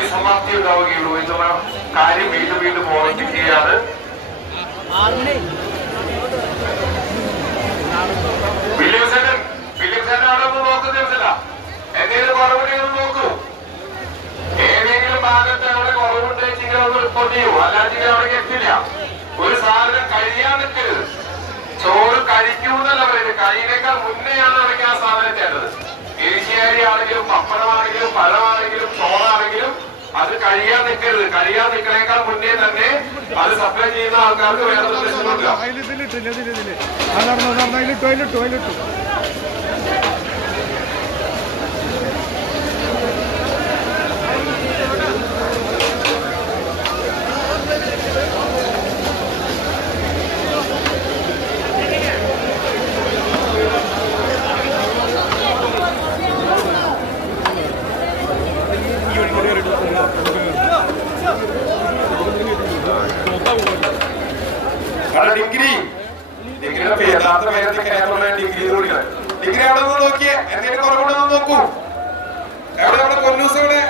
പരിസമാപ്തി ഉണ്ടാവുകയുള്ളൂ എന്നുള്ള കാര്യം വീണ്ടും വീണ്ടും ഓർമ്മിപ്പിക്കുകയാണ്. വില്യംസേട്ടൻ അവിടെ ഒന്ന് നോക്കുന്നില്ല, എന്തെങ്കിലും കുറവുണ്ടെങ്കിൽ നോക്കൂ. ഏതെങ്കിലും ഭാഗത്ത് അവിടെ കുറവുണ്ടെങ്കിൽ ഒന്ന് റിപ്പോർട്ട് ചെയ്യൂ, അല്ലാതെ അവിടെ എത്തില്ല. ഒരു സാധനം കഴിയാൻ നിൽക്കരുത്. ചോറ് കഴിക്കൂന്നല്ല പറയുന്നത്, കഴിയേക്കാൾ മുന്നെയാണ് അവർക്ക് ആ സാധനം ചെയ്യേണ്ടത്. എരിശിയാരി ആണെങ്കിലും പപ്പടമാണെങ്കിലും പഴമാണെങ്കിലും ചോറാണെങ്കിലും അത് കഴിയാൻ നിൽക്കരുത്. കഴിയാൻ നിൽക്കണേക്കാൾ മുന്നേ തന്നെ അത് സപ്ലൈ ചെയ്യുന്ന ആൾക്കാർക്ക് വേറെ നിർദ്ദേശങ്ങളുണ്ട്. ഡിഗ്രിയുടെ യഥാർത്ഥ പേരൊക്കെ ഡിഗ്രി അവിടെ നിന്ന് നോക്കിയേ, എന്തെങ്കിലും കുറവുണ്ടെന്ന് നോക്കൂ. എവിടെ കൊല്ലൂസോടെ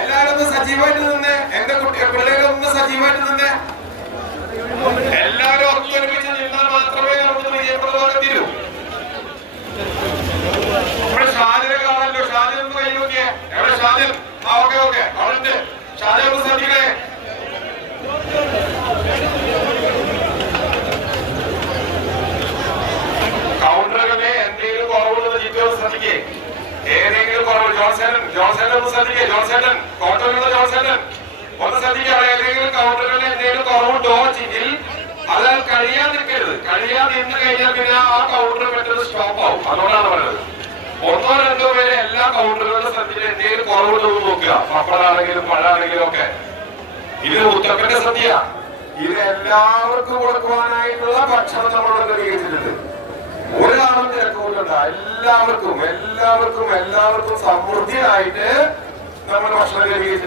എല്ലാരും ഒന്ന് സജീവമായിട്ട് നിന്നേ, എന്റെ പിള്ളേരൊന്ന് സജീവമായിട്ട് നിന്നേ. എല്ലാരും ഒത്തൊരുമിച്ച് നിന്നാൽ മാത്രമേ നമുക്ക് വിജയപ്രദമാക്കാൻ തീരൂ. നമ്മുടെ ഷാദിനെ കാണല്ലോ, ഷാദിൻ ഒന്ന് കൈ നോക്കിയേ. എവിടെ ഷാദിൻ? ഓക്കെ അവിടെ ഉണ്ട്. ഷാദിൻ ഒന്ന് ശ്രദ്ധിക്കണേ. കൗണ്ടറുകളെ എന്തെങ്കിലും കുറവുള്ളത് ജിറ്റോന്ന് ശ്രദ്ധിക്കേ. ഏതെങ്കിലും കുറവ് ജോൺസേട്ടൻ ഒന്ന് ശ്രദ്ധിക്കേ. ജോൺസേട്ടൻ കൗണ്ടറുകളുടെ ജോൺസേട്ടൻ ഒന്ന് ശ്രദ്ധിക്കുക. ഏതെങ്കിലും കൗണ്ടറുകളിൽ എന്തെങ്കിലും കുറവുണ്ടോ എങ്കിൽ അത് കഴിയാൻ നിൽക്കരുത്. കഴിയാൻ നിന്ന് കഴിഞ്ഞാൽ പിന്നെ ആ കൗണ്ടർ പെട്ടെന്ന് സ്റ്റോപ്പ് ആവും. അതുകൊണ്ടാണ് പറയുന്നത്. ഒന്നോ രണ്ടോ പേരെ എല്ലാ കൗണ്ടറുകളുടെ ശ്രദ്ധിച്ച് എന്തെങ്കിലും കുറവുണ്ടോ നോക്കുക. പപ്പടാണെങ്കിലും പഴാണെങ്കിലും ഒക്കെ. ഇത് ഉത്തരത്തിന്റെ സദ്യ. ഇത് എല്ലാവർക്കും കൊടുക്കുവാനായിട്ടുള്ള ഭക്ഷണം നമ്മളോട് ക്രമീകരിച്ചിട്ടുണ്ട്. ഒരാളും തിരക്കുകൊണ്ടല്ല, എല്ലാവർക്കും സമൃദ്ധിയായിട്ട് നമ്മൾ ഭക്ഷണം ക്രമീകരിച്ചിട്ടുണ്ട്.